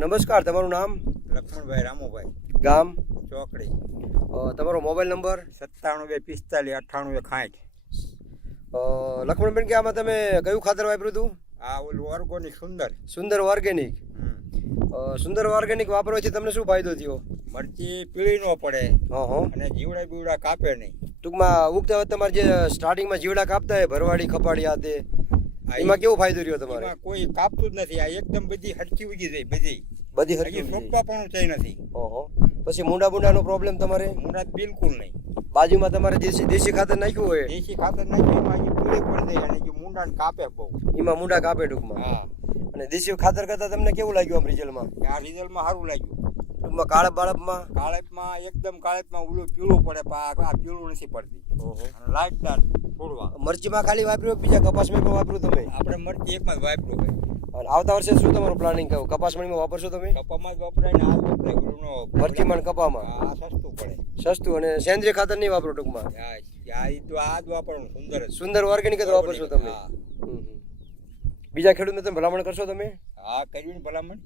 નમસ્કાર, તમારું નામ? લક્ષ્મણભાઈ રામુભાઈ, ગામ? ચોકડી. તમારો મોબાઈલ નંબર? 97 45 98 60. લક્ષ્મણબેન, કે આમાં તમે કયું ખાતર વાપર્યું હતું? આ ઓલું ઓર્ગોનિક સુંદર ઓર્ગેનિક. સુંદર ઓર્ગેનિક વાપરવાથી તમને શું ફાયદો થયો? મરચી પીળી ન પડે હા. અને જીવડા બીવડા કાપે નહીં. ટૂંકમાં ઉગતા વખતે તમારે જે સ્ટાર્ટિંગમાં જીવડા કાપતા હોય, ભરવાડી ખપાડી આ તે, એમાં કેવો ફાયદો રહ્યો તમારે? એમાં કોઈ કાપતું જ નથી. આ એકદમ બધી હરકી ઉગી જાય, બધી હરકી હજી સોંપવા પણ થઈ નથી. ઓહો. પછી મૂંડાનો પ્રોબ્લેમ તમારે? મુરાદ બિલકુલ નહીં. બાજુમાં તમારે દેશી ખાતર નાખ્યું હોય, દેશી ખાતર નાખ્યું એમાં હજી પીળી પડી જાય અને જે મુંડાને કાપે બહુ. એમાં મૂંડા કાપે ટૂંકમાં. હા. અને દેશી ખાતર કરતાં તમને કેવું લાગ્યું આમ રિઝલ્ટમાં? આ રિઝલ્ટમાં સારું લાગ્યું. ટૂંકમાં કાળપ બાળપમાં? કાળપમાં એકદમ કાળપમાં ઓલું પીળું પડે, પણ આ પીળું નથી પડતી. અને લાઇટદાર છોડવા. મરચીમાં ખાલી વાપર્યું, બીજા કપાસમાં પણ વાપર્યું તમે? આપણે મરચી એકમાં જ વાપરું હોય. અને આવતા વર્ષે શું તમારું પ્લાનિંગ? કપાસમણીમાં વાપરશો તમે? કપામાં જ વપરાય ને આ જ વપરાય. ઓલું મરચીમાં કપામાં આ સસ્તું પડે. સસ્તું. અને સેન્દ્રીય ખાતર નહીં વાપરો ટૂંકમાં? આ ઈ તો આ જ વાપરવાનું. સુંદર ઓર્ગેનિક જ વાપરશો તમે? હા. બીજા ખેડૂતને તમે ભલામણ કરશો તમે? હા, કર્યું ને ભલામણ.